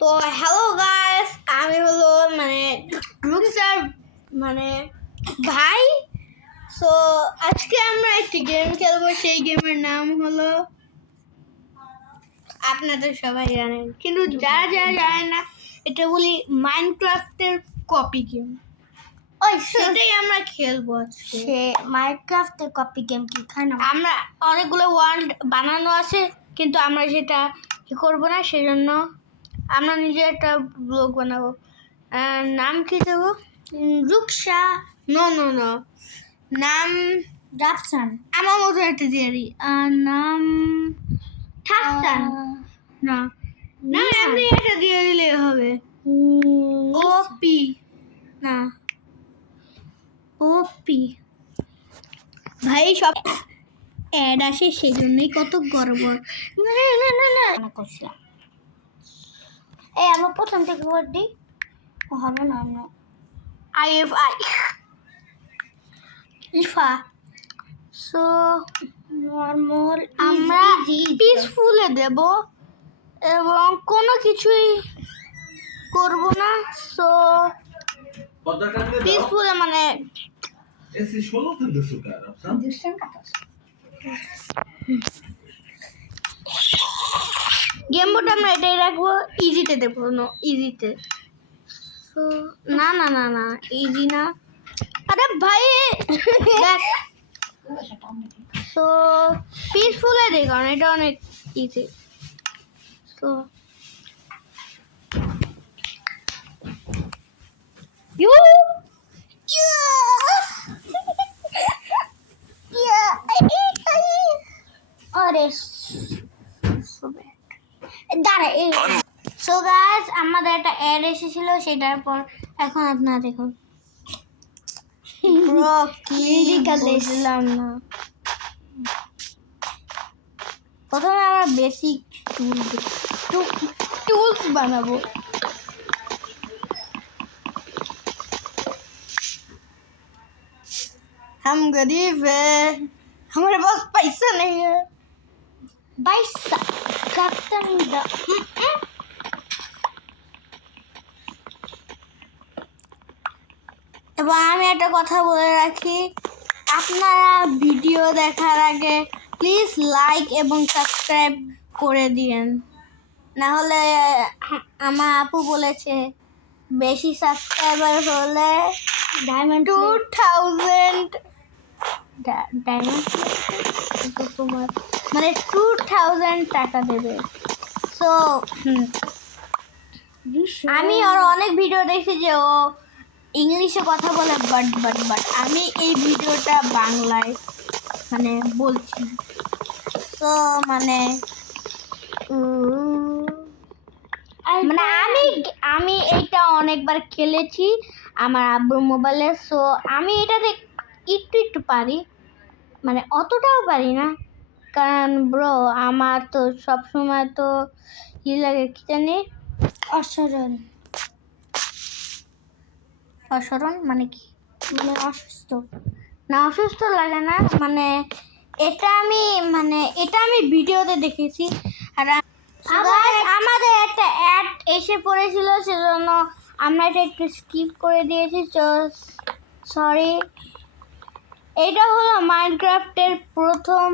তো hello guys, আমি হলো মানে রুকসার মানে ভাই। সো আজকে আমরা একটি গেম খেলবো, সেই গেমের নাম হলো, আপনাদের সবাই জানেন কিন্তু যারা যারা জানেন না, এটা বলি মাইনক্রাফটের কপি গেম। ওই সেটাই আমরা খেলবো আজকে। সে মাইনক্রাফটের কপি গেম কি খায় না? আমরা অনেকগুলো ওয়ার্ল্ড বানানো আছে, কিন্তু আমরা সেটা করবো না, সেজন্য আমরা নিজে একটা ব্লগ বানাবো। নাম কি দেবো? রুকসা নো নো নো, নাম রাফসান আমার মতো একটা দিয়ে দিই। নাম ঠাকসান না, নাম এমনি একটা দিয়ে দিলে হবে। ওপি না, ওপি ভাই সব অ্যাড আসে, সেই জন্যই কত গড়বড়। না করছিলাম। এই আমরা প্রথম থেকে ভোট দিই, হবে না আমরা IFI ইফা। সো নরমাল আমরা পিসফুলে দেব এবং কোনো কিছুই করব না। সো পিসফুলে মানে Esse show não tem desse cara, sabe? Game board আমরা এটাই রাখবো, ইজিতে দেবো। নো ইজিতে। সো না না না না, ইজি না। আরে ভাই দেখ, সো পিসফুলে দে, কারণ এটা অনেক ইজি। সো ইউ আরে দাঁড়া এই সো গাইস, আমাদের একটা অ্যাড এসেছিল, সেটার পর এখন আপনারা দেখুন। ব্রো কি বুঝলাম না। প্রথমে আমরা বেসিক টুলস বানাবো। हम गरीब है, हमारे पास पैसा नहीं है। বাইসা ক্যাপ্টেন দা এবং আমি একটা কথা বলে রাখি, আপনারা ভিডিও দেখার আগে প্লিজ লাইক এবং সাবস্ক্রাইব করে দিয়েন, না হলে আমার আপু বলেছে বেশি সাবস্ক্রাইবার হলে ডায়মন্ড 2000 ডায়মন্ড তোমার মানে 2000 টাকা দেবে। সো আমি আর অনেক ভিডিও দেখছি যে ও ইংলিশে কথা বলে, বাট আমি এই ভিডিওটা বাংলায় মানে বলছি। তো মানে মানে আমি এইটা অনেকবার খেলেছি আমার আব্বুর মোবাইলে। সো আমি এটাতে একটু পারি, মানে অতটাও পারি না, কারণ ব্রো আমার তো সব সময় তো কি লাগে কি জানি, অসরণ মানে কি, মানে অসুস্থ না অসুস্থ লাগে না, মানে এটা আমি ভিডিওতে দেখেছি। আর আমাদের একটা অ্যাড এসে পড়েছিল, সেজন্য আমরা এটা একটু স্কিপ করে দিয়েছি, সরি। এটা হলো মাইনক্রাফটের প্রথম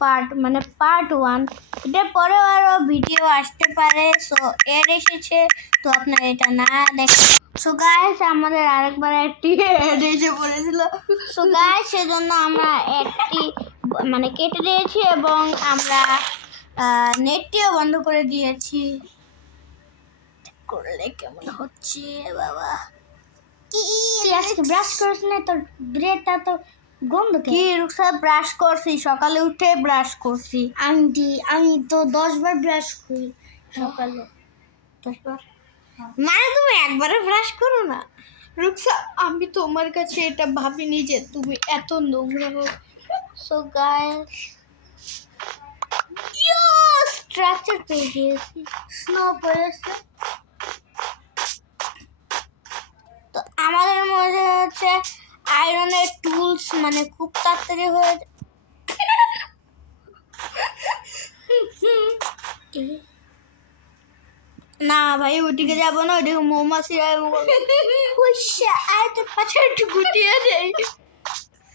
পার্ট, মানে পার্ট 1। এটার পরেও আরও ভিডিও আসতে পারে। সো এর এসেছে, তো আপনারা এটা না দেখেন। সো গাইস, আমাদের আরেকবার একটি অ্যাড এসে পড়েছিল। সো গাইস, সেজন্য আমরা একটি মানে কেটে দিয়েছি এবং আমরা নেটটিও বন্ধ করে দিয়েছি। করলে কেমন হচ্ছে বাবা? কি আজকে ব্রাশ করিস না? তোর ব্রেথটা তো গন্ধ। কি রুকসা, ব্রাশ করছি, সকালে উঠে ব্রাশ করছি। আমি তো 10 বার ব্রাশ করি সকালে। 10 বার মানে তুমি একবারে ব্রাশ করো না রুকসা? আমি তোমার কাছে এটা ভাবিনি যে তুমি এত নোংরা হো। সো গাইস, স্ট্রাকচার পেয়ে গিয়েছি, স্নো পড়েছে। তো আমাদের মধ্যে হচ্ছে আয়রনের টুলস মানে খুব তাড়াতাড়ি হয়ে যায়। না ভাই ওদিকে যাবো না, ওদিকে মৌমাছিরা উইশা আর তো আচ্ছা একটু গুটিয়ে দেই।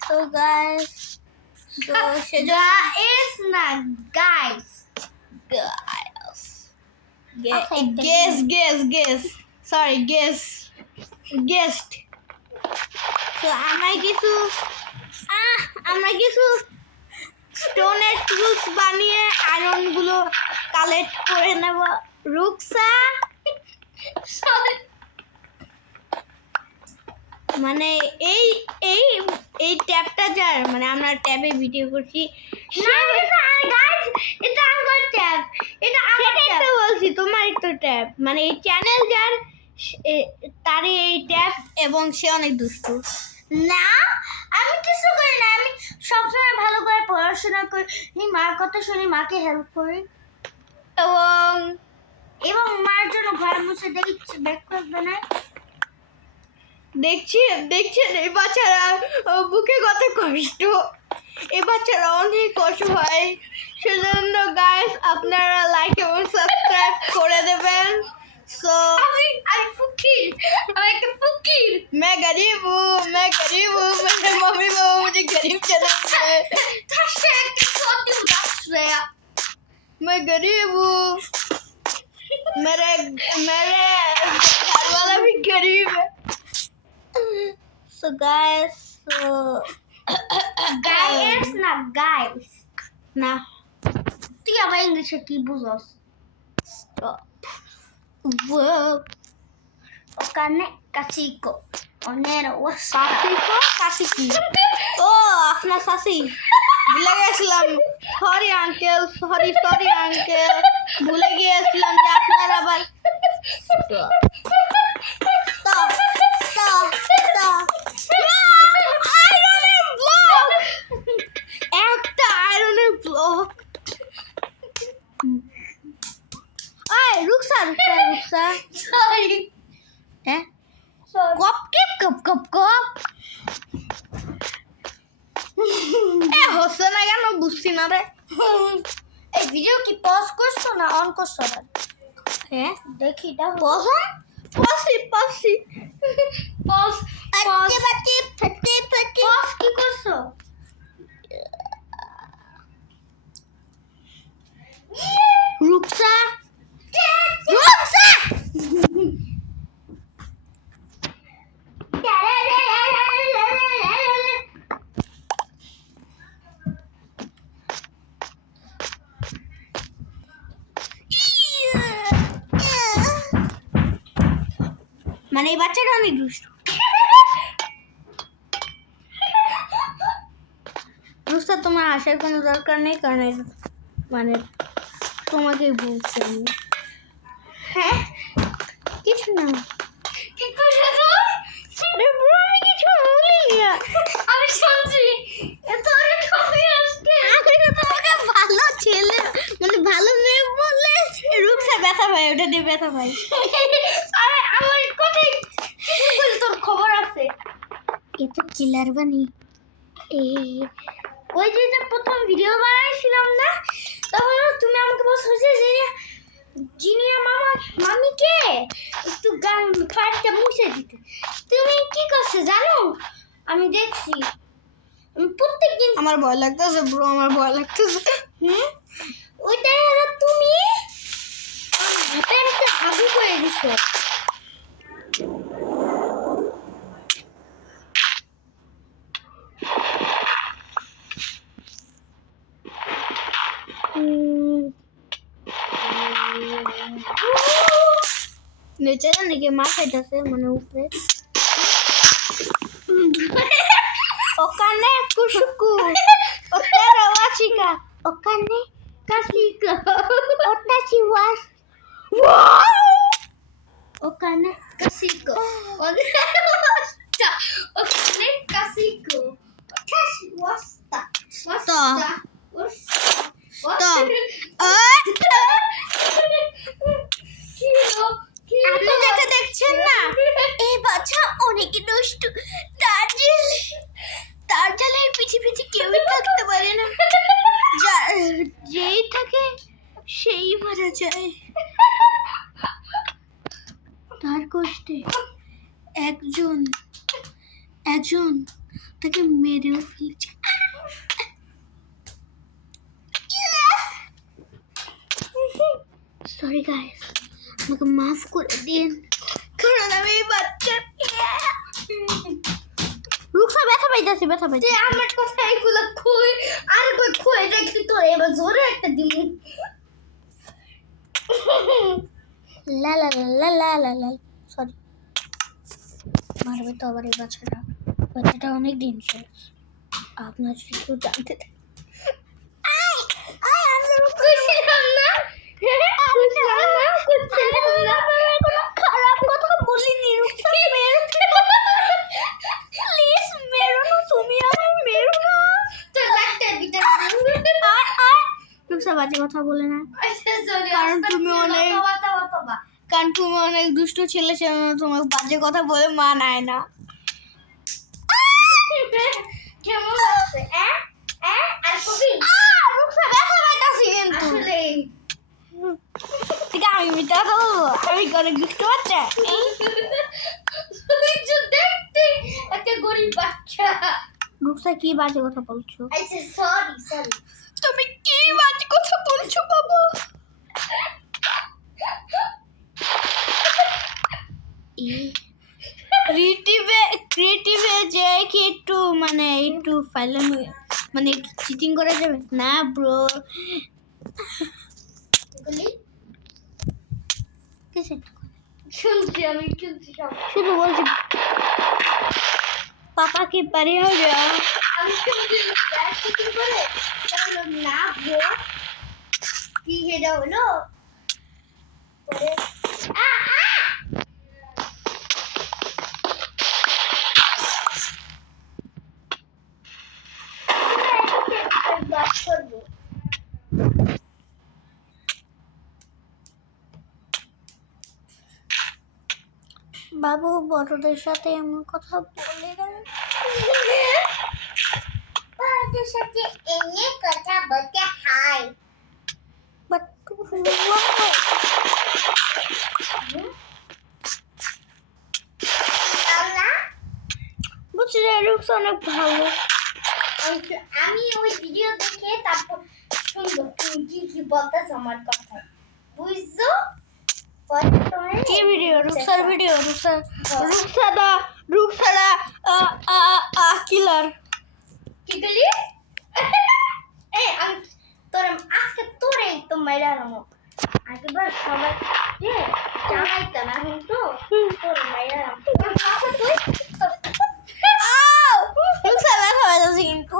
তো গাইস তো গাইস না গাইস গেস্ট। তো আমরা কিছু স্টোনের টুলস বানিয়ে আয়রনগুলো কালেক্ট করে নেব। রুকসা মানে এই এই এই ট্যাবটা যার, মানে আমরা ট্যাবে ভিডিও করছি, এটা আমার ট্যাব, এটা আমার সেটাই তো বলছি, তোমার তো ট্যাব, মানে এই চ্যানেল যার তারই এই ট্যাব, এবং সে অনেক দুষ্টু। না আমি কিছু করি না, আমি সবসময় ভালো করে পড়াশোনা করি, মার কথা শুনি, মাকে হেল্প করি, এবং মার জন্য ঘর মুছে দেখছি, ব্রেকফাস্ট বানাই। দেখছেন এই বাচ্চারা বুকে কত কষ্ট, এই বাচ্চারা অনেক কষ্ট হয়। সেজন্য গাইস আপনারা লাইক এবং সাবস্ক্রাইব করে দেবেন। সো আমি ফকির, আমি একটা ফকির। मैं गरीब हूँ मेरे मम्मी को मुझे गरीब चलाते हैं। তার একটা ছোট উদাস मैं गरीब हूँ, मेरे घर वाला भी गरीब है। So guys, গাইস না গাইস। না তুই আবার ইংলিশে কি বুঝস? ওখানে কাশিকো অনেক কাশি কি? ও আপনার শাশি, ভুলে গেছিলাম। সরি আঙ্কেল, সরি আঙ্কেল, ভুলে গিয়েছিলাম যে আপনার আবার একটা আয়রনের ব্লক। রুকসা সরি হ্যাঁ কপ হচ্ছে না কেন বুঝছি না রে। এই ভিডিও কি পজ করছো না অন করছো? হ্যাঁ দেখি এটা পাসি পজ ফাটি পজ কি করছো? রুকসা মানে এই বাচ্চাটা অনেক দুষ্টু। রুকসা তোমার আসার কোনো দরকার নেই, কারণ মানে তোমাকেই বলছি আমি। হ্যাঁ কিছু না, কি করছো? আমি কিছু বলিনি। আমি শুনছি এত কবি আজকে। আমি তো তোমাকে ভালো ছেলে মানে ভালো মেয়ে বললে রুকসা ব্যথা পায়, ওটা দিয়ে ব্যথা পায়। আরে আমার কোথায় কিছু বলে তোর খবর আছে? এ তো কিলার বানি। ওই যে প্রথম ভিডিও বানাইছিলাম না, তখন তুমি আমাকে বলছো যে জিনিয়া মামিকে একটু গান ফাইলটা মুছে দিতে। তুমি কি করছো জানো? আমি দেখছি, আমি প্রত্যেকদিন আমার ভয় লাগতেছে ব্রো, আমার ভয় লাগতেছে। ওইটাই হলো তুমি হাতে হাতে হাগু করে দিছো। নিচে নাকি মা খাইতেছে মানে উপরে ওখানে কুসুকু ওখানে ওয়াচিকা ওখানে কাসিকা ওটাচি ওয়াস ওখানে কাসিকো ওখানে কাসিকো ওটাচি ওয়াস্তা আপনি যেটা দেখছেন না, এই বাচ্চা অনেক দুষ্টু। তার জ্বালে পৃথিবীতে কেউই থাকতে পারে না, যেই থাকে সেই মারা যায়। তার কষ্টে একজন তাকে মেরেও ফেলেছে। সরি গাইস, আমাকে মাফ করে দিন, কারণ আমি বাচ্চা। রুকসা ব্যথা পাইতেছে। যে আমার কথা এগুলো খুই আর কই খুই দেখতে তো এবার জোরে একটা দিমু। লা লা লা লা লা লা। সরি, মারবে তো আবার এই বাচ্চাটা অনেক দিন শেষ। আপনার যদি কেউ জানতে চায়। খুশিলাম না খারাপ কথা বলিনি রুকসা, প্লিজ মেরো না, তুমি আমার মেরো না। তোর লাগতে দিতে রুকসা বাজে কথা বলে না, আচ্ছা সরি কারণ তুমি অনেক দুষ্ট ছেলে, সেজন্য তোমার বাজে কথা বলে মানায় না। কেমন লাগছে আর কবি রুকসা ব্যথা পাইতাছি কিন্তু। আসলে ঠিক আছে, আমি মিথ্যা কথা বলবো? আমি অনেক দুষ্ট বাচ্চা। দেখতে একটা গরিব বাচ্চা। রুকসা কি বাজে কথা বলছো? আচ্ছা সরি তুমি কি বাজে কথা বলছো বাবা? ক্রিয়েটিভে যে কি একটু একটু ফাইলাম একটু চিটিং করা যাবে না ব্রো? শুনছি আমি শুনছি সব শুধু বলছি পাপা কি পারি हो गया। আমি শুনছি চিটিং করে তাহলে না ব্রো কি হেডা হলো পরে বাদ করবো। বাবু বড়দের সাথে এমন কথা বলে না। বড়দের সাথে এমনি কথা বলতে হয়। বাট বুঝছি যে রুকসা অনেক ভালো। আমি ওই ভিডিও দেখে তারপর শুনবো তুমি কি বলতেছ আমার কথা, বুঝছো? কি ভিডিও? রুকসার ভিডিও? রুকসা কিলার। কি বলি? আমি তোর আজকে তোরে তো মাইরা রামো একবার সবাই জানাইতা না কিন্তু তোর মাইরা রাম তোর কাছে তুই রুকসা ব্যথা পাইতাছে কিন্তু।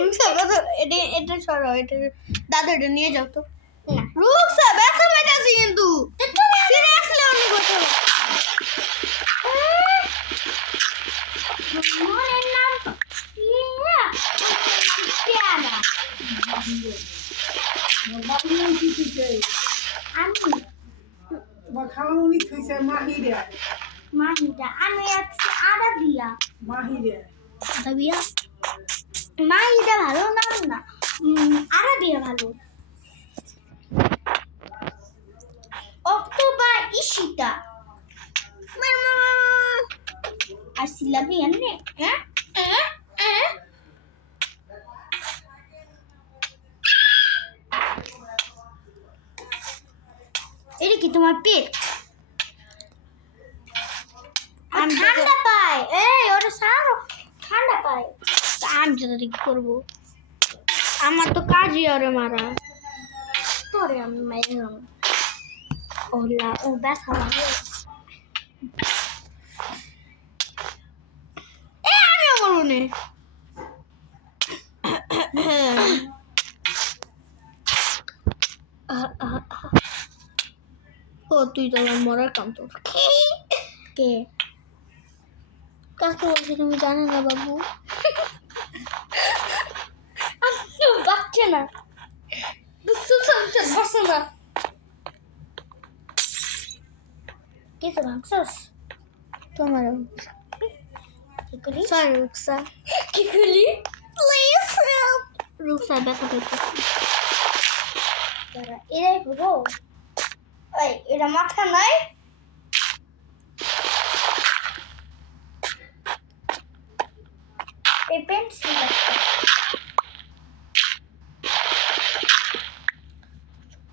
রুকসা ব্যথা, এটা সরো, এটা দাদু, এটা নিয়ে যাও তো। রুকসা ব্যথা পাইতাছে কিন্তু। সিরিয়াসলি অনেক কথা। মনের নাম পেয়ারা। আমি খালামুনি থইছে মাহিরে মাহিদা, আমি আছি আরাবিয়া। মাহিরে দাবিয়া মাহিদা ভালো নাম না, আরাবিয়া ভালো। অক্টোবর ইশিতা আর সিলাবি এনে এটা কি তোমার পেট? আমি ঠান্ডা পায়, এই ওটা সারো ঠান্ডা পায়। আমি যেটা ঠিক করবো, আমার তো কাজই ওরে মারা। তোরে আমি মাইরা ওলা ও ব্যথা লাগে। আমিও করবো নে। ও তুই তো আমার মরার কাম তোর। কে কাকে বলছি তুমি জানো না বাবু? বাচ্চা না বুঝছো সংসার বসে না কিছু ভাবছস তোমার কি করি সরি রুকসা, কি করি প্লিজ হেল্প। রুকসা ব্যথা পেয়েছে। তারা এরাই হবো ওই এটা মাথা নয়। এই পেন্সিল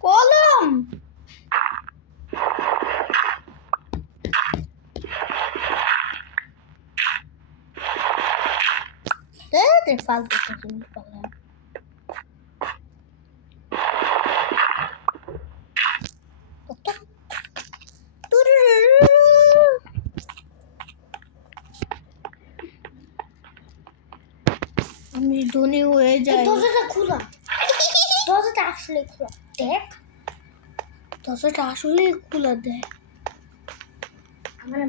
কলম ফালতু জিনিস পারলাম আমি ধনী হয়ে এই যাই দরজাটা খোলা, দরজাটা আসলে খোলা দেখ। দরজাটা আসলে খোলা দেয় আমার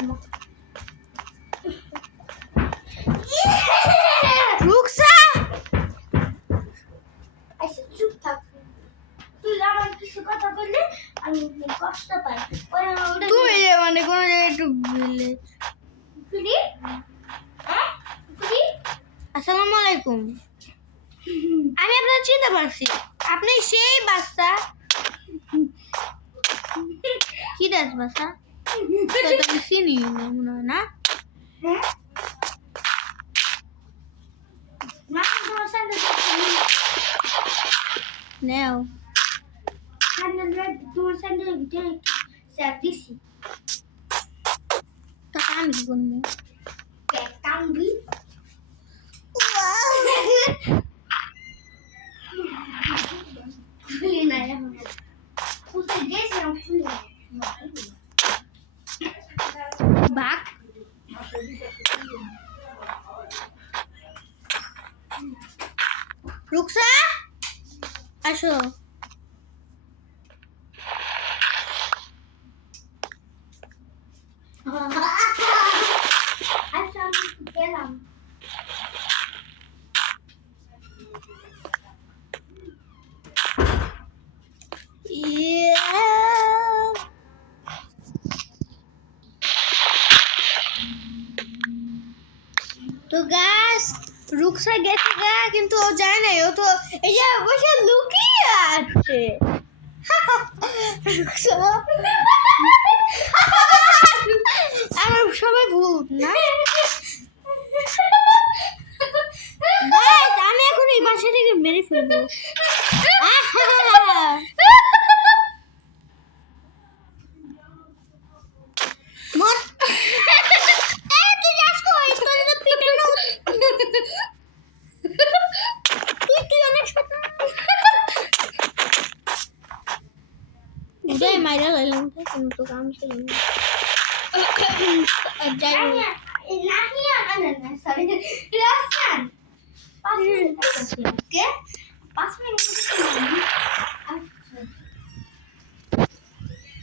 রুকসা আচ্ছা চুপ থাক, তুই আমার কিছু কথা বললে আমি কষ্ট পাই। পরে আমার ওটা তুমি যে মানে কোন জায়গায় একটু ভিলেজ ফিরি, হ্যাঁ ফিরি। আসসালামু আলাইকুম আমি আপনার চিনতে পারছি আপনি সেই বাচ্চা কি দাস বাচ্চা তো আমি চিনি না মনে হয় না হ্যাঁ না তোমার সামনে নেও তোমার সামনে ভিতরে স্যার দিছি টাকা আমি কি করবো টানবি। খুলি না এখন, খুলতে গেছিলাম খুলি না। বাঘ রুকসা আসো আচ্ছা আমি গেলাম। তো গাছ রুকসা গেছে গা কিন্তু ও যায় না ও তো এই যে বসে লুকিয়ে আছে রুকসা আমার সবাই ভূত না Guys, আমি এখন এই বাসা থেকে মেরে ফেলবো মর তুই যাস কই তোর না পিটে না তুই অনেক ছোট এটাই মাইরা লাইলাম তো কিন্তু কাম ছিল না যাই হোক নাহিয়া না সরি রাসান 5 মিনিট কে 5 minute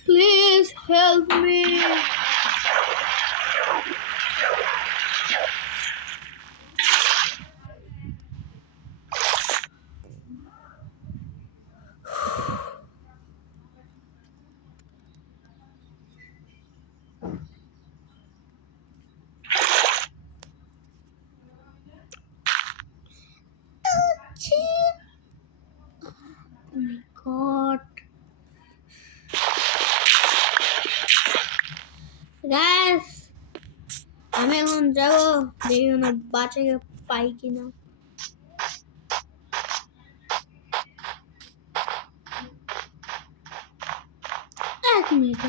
Please help me. Oh my god. Guys, আমি এখন যাবো দেখি না বাচ্চাকে পাই কিনা এক মিনিট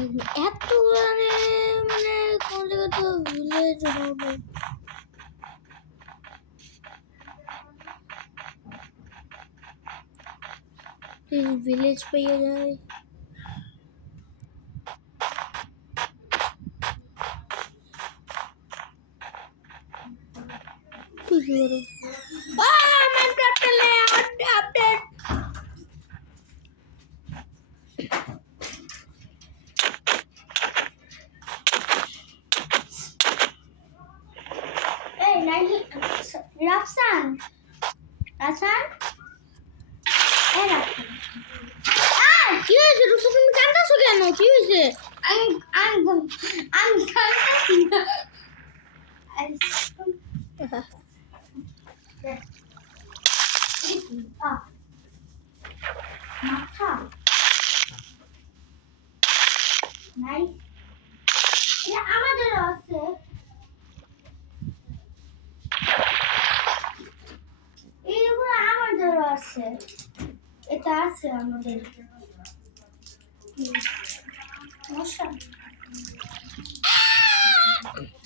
এত মানে কোন জায়গায় তো ভিলেজ হবে ভিলেজ পেয়ে যায় update. এই নাহি রাফসান রাফসান এই রাফসান কি হয়েছে রুকসা তুমি কাঁদছো কেন কি হয়েছে আমি কাঁদতেছি না। মাথা নাই এটা আমাদের আছে এইগুলো আমাদের আছে এটা আছে আমাদের মশা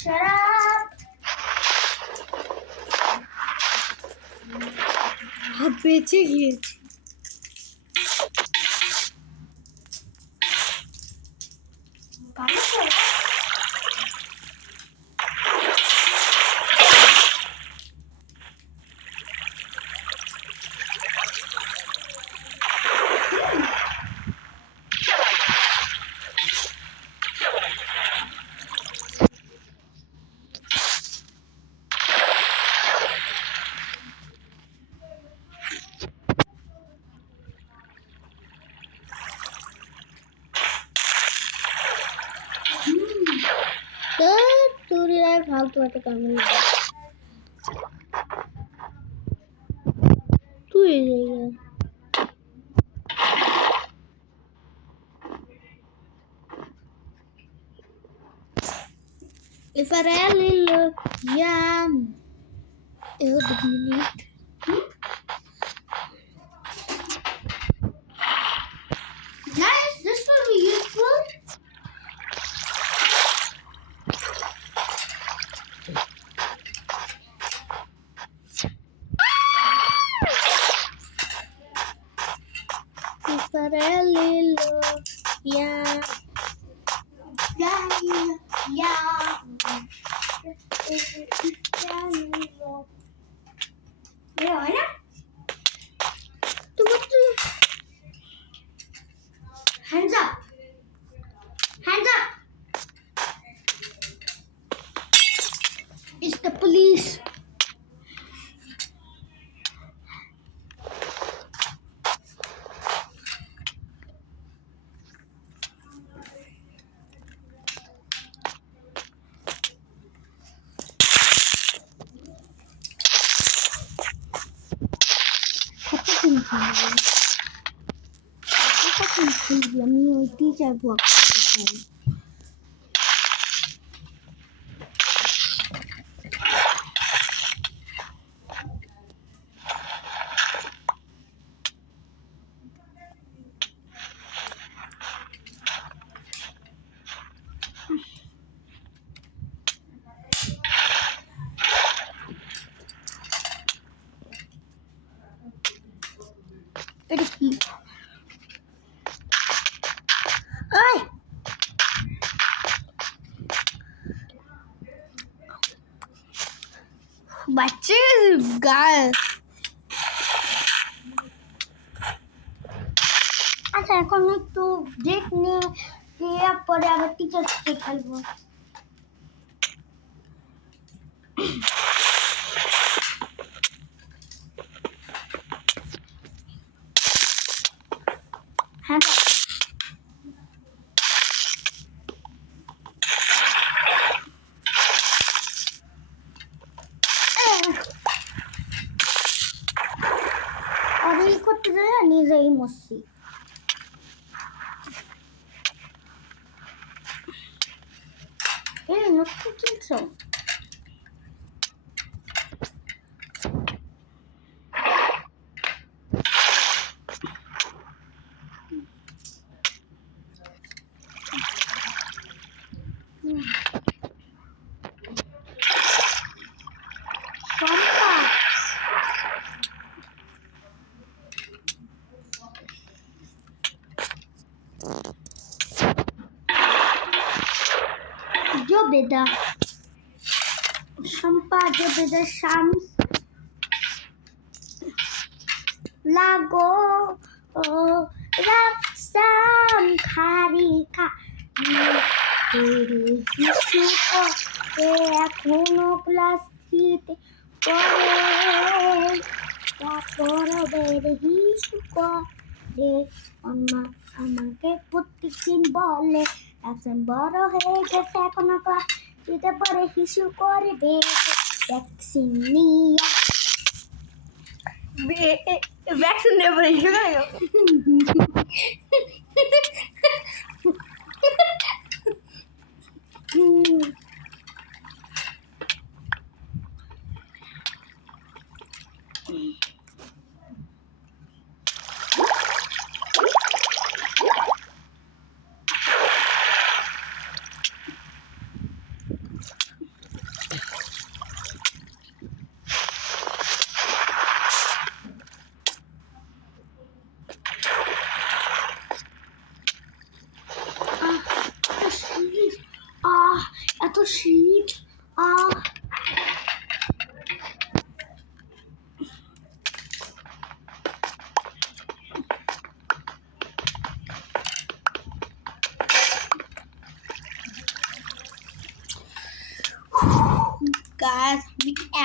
শরাব বেঁচে গিয়েছে। কামড় তোর আর ফালতু একটা কামড় লাগে। তুই Farello, yum. Eu dormi. Guys, this will be useful. Farello, yum. Yeah, why not? Hands up. Hands up. It's the police. আমি ওই টিচার ব্লক করতে পারি। এটা কি? ওই বাচ্চা গায়ে। আচ্ছা এখন একটু ব্রেক নিয়ে পরে আবার টিচার সাথে খেলবো হ্যাঁ আর এই করতে গেলে নিজেই মরছি এই নতুন কিনছো Jobeda. Shampa Jobeda Shams. Lago. Rapsam Karika. Hisuko. Ekono Plastite. Taporobed Hisuko. আমাকে প্রত্যেকদিন বলে একজন বড় হয়ে গেছে এখনো ক্লাস দিতে পারে হিসু করবে ভ্যাকসিন নিয়ে ভ্যাকসিন নেব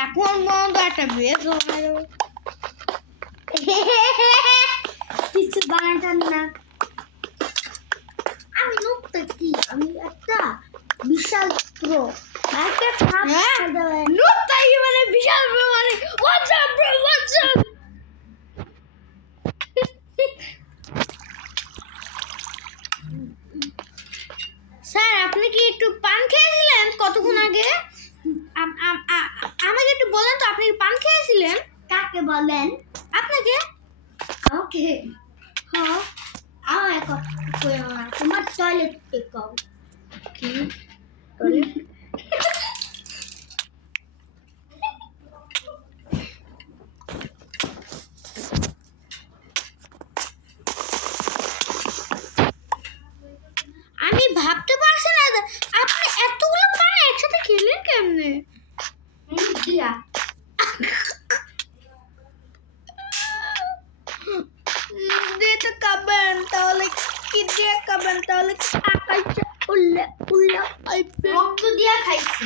এখন পর্যন্ত একটা বেশ কিছু বানাতাম না। আমি নুকটা কি, আমি একটা বিশাল প্রো একটা সাপ হ্যাঁ? দেওয়া তাই মানে বিশাল bro মানে what's up bro what's up sir আপনি কি একটু পান খেয়েছিলেন কতক্ষণ আগে? আমাকে একটু বলেন তো আপনি কি পান খেয়েছিলেন? কাকে বলেন? আপনাকে? আমাকে? হ্যাঁ। আমার কথা কইও না, তোমার টয়লেটে কও। কি? আমি ভাবতে পারছি না যে আপনি এতগুলো পান একসাথে খেলেন কেমনে? দিয়া দিয়ে তো খাবেন তাহলে কি দিয়ে খাবেন তাহলে আকাশে উল্লে উল্লে আইবে। রক্ত দিয়া খাইছি।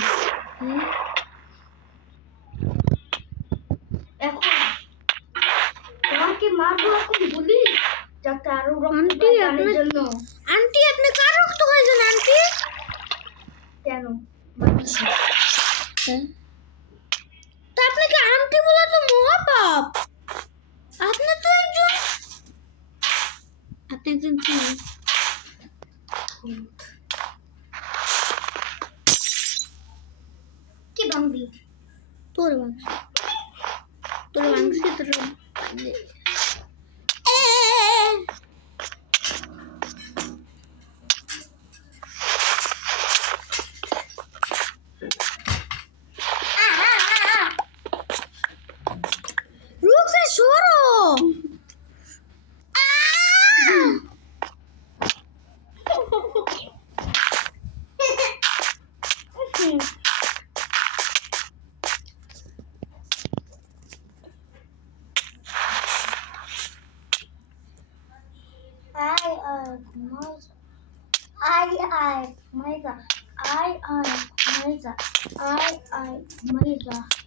এখন তোমাকে মারবো এখন বলি, যাতে আরো রক্ত আন্টি, পায় জানার আপনি- জন্য। আন্টি আপনি কার রক্ত খাইছেন আন্টি? কেন মারছি? তা আপনাকে আন্টি বলা তো মহাপাপ। আপনি তো একজন কি? কি ভাঙবি? তোর মাংস তোর रुक से छोड़ो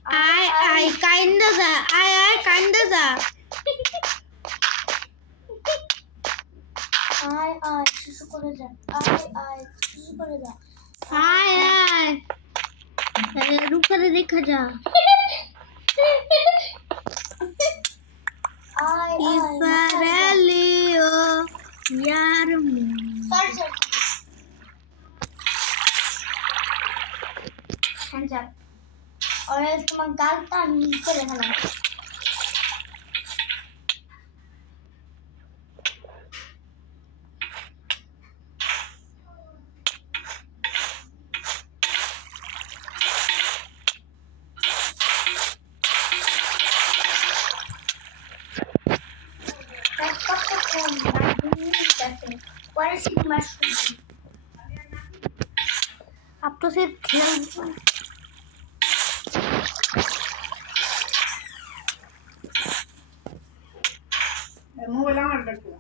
I kinda da I kinda da শিশু করে যায়, শিশু করে যায়। I रुक कर देखा जा Ifarelio यार সরি হ্যান্ডস আপ, और তোমার গালটা আমি করে ফেলাম। अब तो सिर्फ खेल মোবাইল আমার কাছে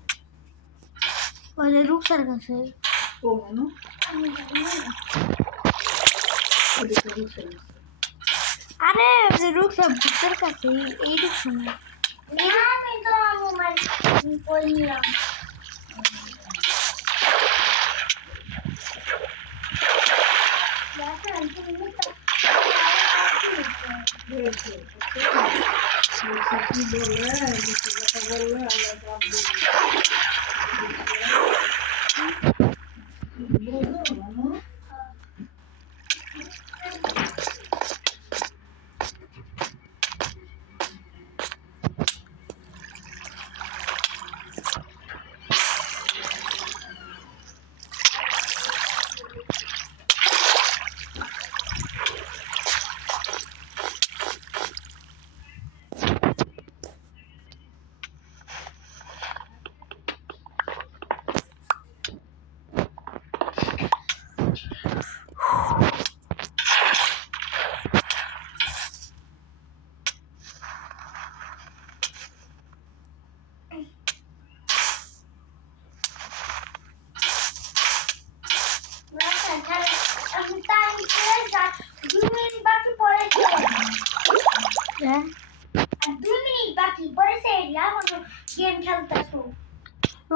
पहले रुक सर से ও নো अरे रुक सब भीतर का सही এই रुक सुनो আমি তো মোবাইল কইলাম। কি বলে কথা বললে আল্লাহ জবাব দিবে।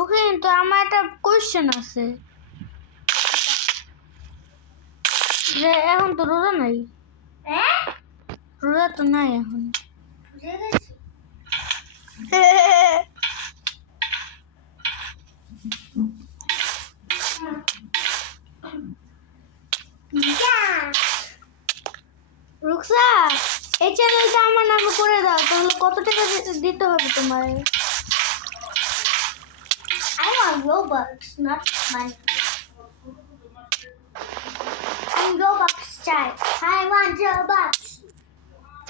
ওকে, কিন্তু আমার একটা কোয়েশ্চেন আছে, যে এখন তো রোজা নাই, হ্যাঁ রোজা তো নাই এখন। বুঝে গেছি। রুকসা, এই চ্যানেলটা আমার নামে করে দাও, তাহলে কত টাকা দিতে হবে তোমার? I want Robux, not money. I'm Robux child. I want Robux.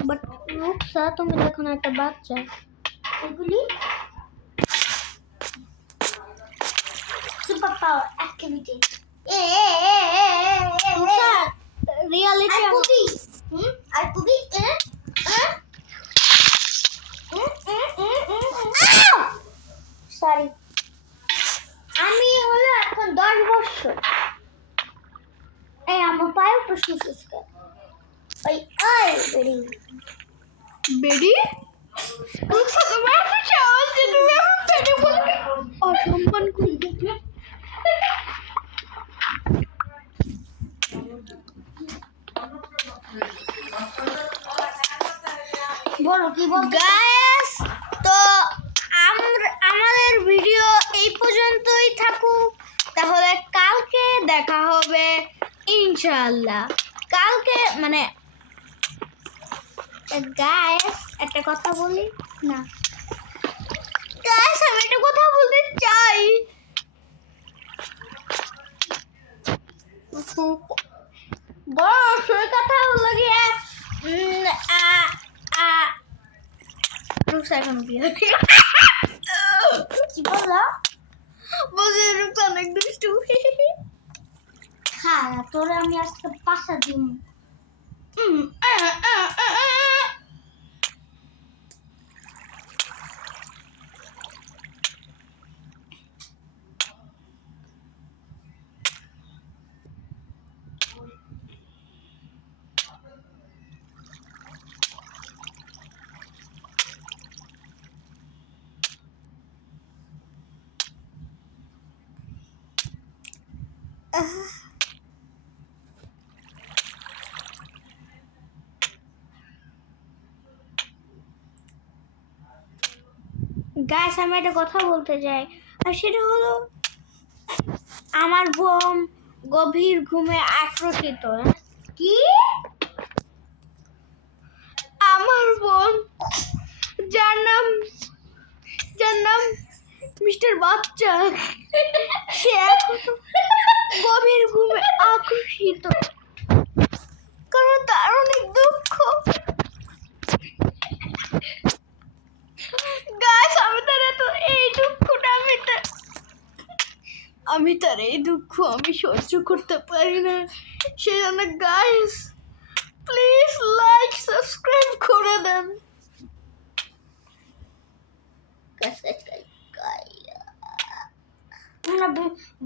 But Ruksa, তুমি দেখো না একটা বাচ্চা। এগুলি super power activity. Ruksa, reality আর পুবি আর পুবি সরি, আমি হলো এখন 10 বছর। এই আমার পায়ে প্রশ্ন সুস্ক ওই ওই বেরি বেডি। রুকসা, তোমার এত সাহস যে তুমি আমার পেটে বলবে অসম্মান করবে। বলো কি বল। গাইস, তো আমাদের ভিডিও এই পর্যন্তই থাকুক, তাহলে কালকে দেখা হবে ইনশাআল্লাহ। কালকে মানে গাইস একটা কথা বলি না, গাইস আমি একটা কথা বলতে চাই। বড় সই কথা হলো গিয়ে রুকসা এখন বিয়ে কি বললো? বলছে রুকসা অনেক দুষ্টু। হ্যাঁ, তোরে আমি আজকে 5 দিন। গাইস আমি একটা কথা বলতে চাই, আর সেটা হলো আমার বোন গভীর ঘুমে আকর্ষিত। কি? আমার বোন যার নাম মিস্টার বাচ্চা, সে এখন গভীর ঘুমে আকর্ষিত, কারণ তার অনেক দুঃখ। গাইস আমি তার এই দুঃখ আমি সহ্য করতে পারি না, সেজন্য গাইস প্লিজ লাইক সাবস্ক্রাইব করে দেন।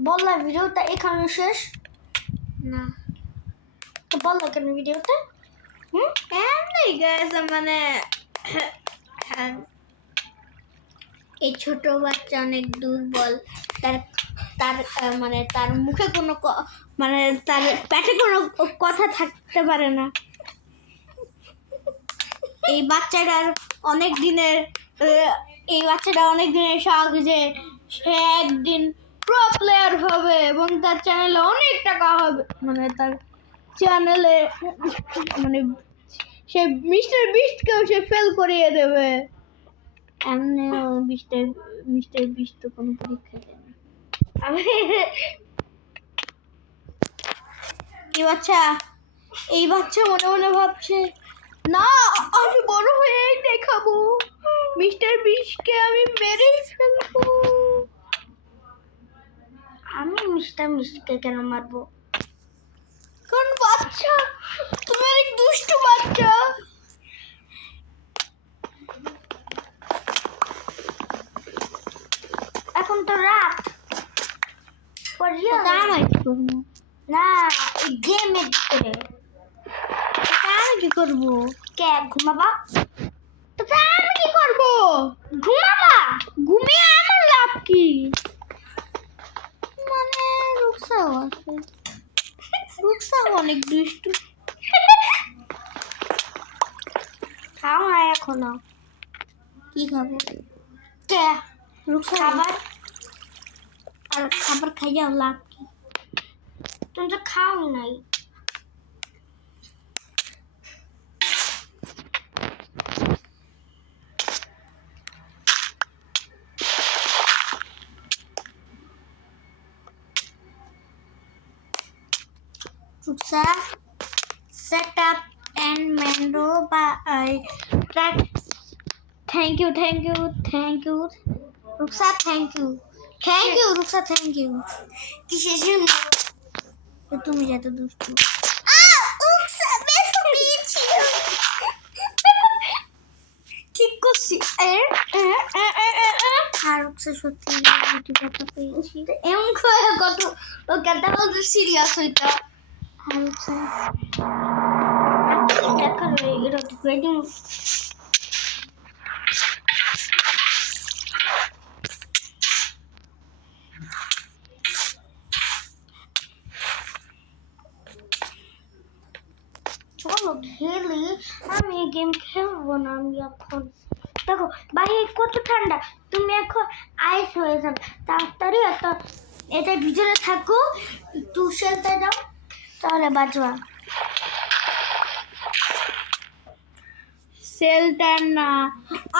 বললা ভিডিওটা এখানে শেষ? না তো বললো কেন ভিডিওটা? এমনি গাইস মানে এই ছোট বাচ্চা অনেক দুর্বল, তার তার মানে তার মুখে কোনো মানে তার পেটে কোনো কথা থাকতে পারে না। এই বাচ্চাটার অনেক দিনের শখ যে সে একদিন প্রো প্লেয়ার হবে এবং তার চ্যানেলে অনেক টাকা হবে, মানে তার চ্যানেলে মানে সে মিস্টার বিস্টকেও সে ফেল করিয়ে দেবে। এমনি মিস্টার বিস্ট তো কোনো পরীক্ষা দেয় না। এই বাচ্চা মনে মনে ভাবছে, না আমি বড় হয়েই দেখাবো, মিস্টার বিস্টকে আমি মেরেই ফেলবো। আমি মিস্টার মিস্টকে কেন মারবো? কারণ বাচ্চা, তুমি অনেক দুষ্টু বাচ্চা। এখন তো রাত আমি কি করবো? না, এই গেমের ভিতরে আমি কি করবো? কে ঘুমাবা? তো আমি কি করবো? ঘুমাবা? ঘুমিয়ে আমার লাভ কি? রুকসাও আছে, রুকসাও অনেক দুষ্টু। খাও না এখনো। কি খাবো? কে রুকসা খাবার? আর খাবার খাইয়াও লাভ কি? তুমি তো খাও নাই। Ruksa, set up and Mando by track. Thank you. Ruksa, thank you. Ruksa, thank you. কিসের জন্য? তুমি যত দুষ্টু। ঠিক করছি। আর রুকসা সত্যি দুটি কথা পেয়েছি। এমন করে কত লোকেরটা বলতে সিরিয়াস হইতো। আর রুকসা এখন এটা ওয়েডিং চলো খেলি। আমি গেম খেলবো না আমি এখন। দেখো বাইরে কত ঠান্ডা, তুমি এখন আইস হয়ে যাবে। তাড়াতাড়ি এটার ভিতরে থাকো, একটু শেলতে যাও, তাহলে বাঁচবা। সেলটার না,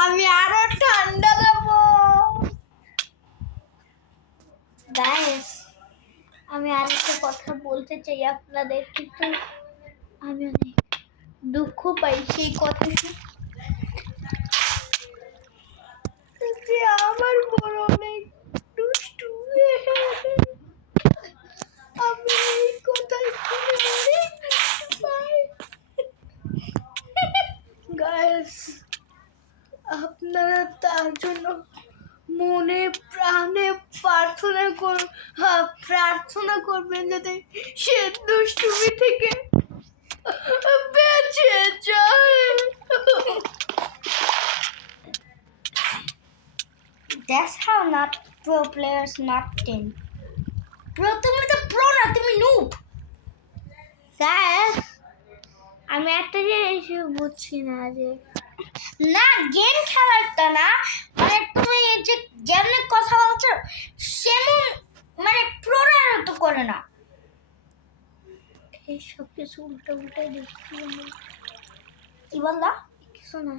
আমি আরো ঠান্ডা দেবো। গাইস, আমি আরেকটা কথা বলতে চাই আপনাদের, কিন্তু আমি অনেক দুঃখ পাই সেই কথা শুনে। যে আমার বড় অনেক দুষ্টু। আমি এই কথা শুনে অনেক দুঃখ পাই। গাইস, আপনারা তার জন্য মনে প্রাণে প্রার্থনা করবেন যাতে সে দুষ্টুমি থেকে বেঁচে যায়। That's how not pro players not 10. Bro, তুমি তো pro না, তুমি noob. গাইস, আমি একটা জিনিস বুঝছি না যে না গেম খেলাটা না, মানে তুমি যে যেমন কথা বলছো সেমন মানে প্রোরা তো করে না। এই সব কিছু উল্টাই দেখছি আমি। কি বললা? কিছু না।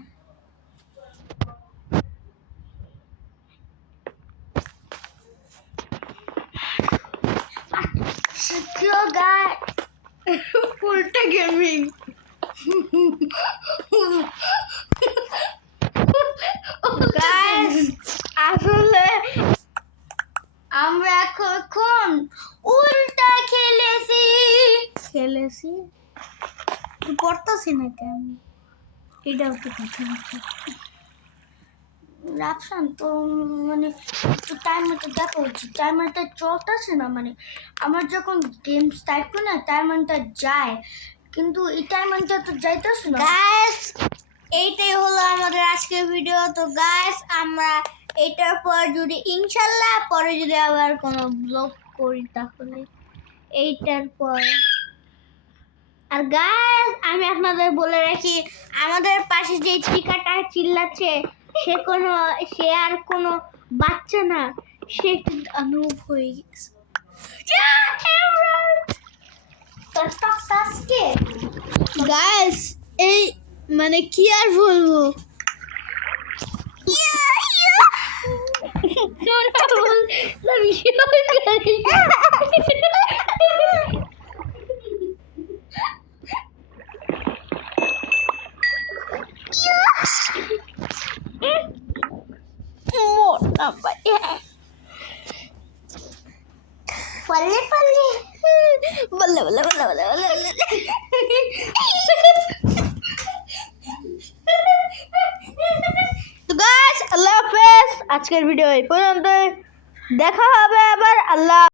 Secure guy. উল্টা গেমিং। গাইস, আসলে আমরা এখন উল্টা খেলেছি। তুই পড়তাছি না কেন? এটাও তো কথা হচ্ছে। রাফসান তো মানে টাইমারটা দেখা উচিত, টাইমারটা চলতেছে না। মানে আমার যখন গেম স্টার্ট করি না টাইমারটা যায়, কিন্তু এই টাইমারটা তো যাইতেছে না। গাইস, এইটাই হলো আমাদের আজকের ভিডিও। তো গাইস, আমরা এটার পর যদি ইনশাল্লাহ পরে যদি আবার কোনো ব্লগ করি তাহলে এইটার পর। আর গাইস, আমি আপনাদের বলে রাখি, আমাদের পাশে যে টিকাটা চিল্লাচ্ছে সে আর কোনো বাচ্চা না, সে কিন্তু অনুভ হয়ে গেছে। গাইস, এই মানে কি আর বলবো, পারলে বলে বলে বলে বলে বলে বলে। তো গাইস, আল্লাহ হাফেজ। আজকের ভিডিও এই পর্যন্ত, দেখা হবে আবার। আল্লাহ।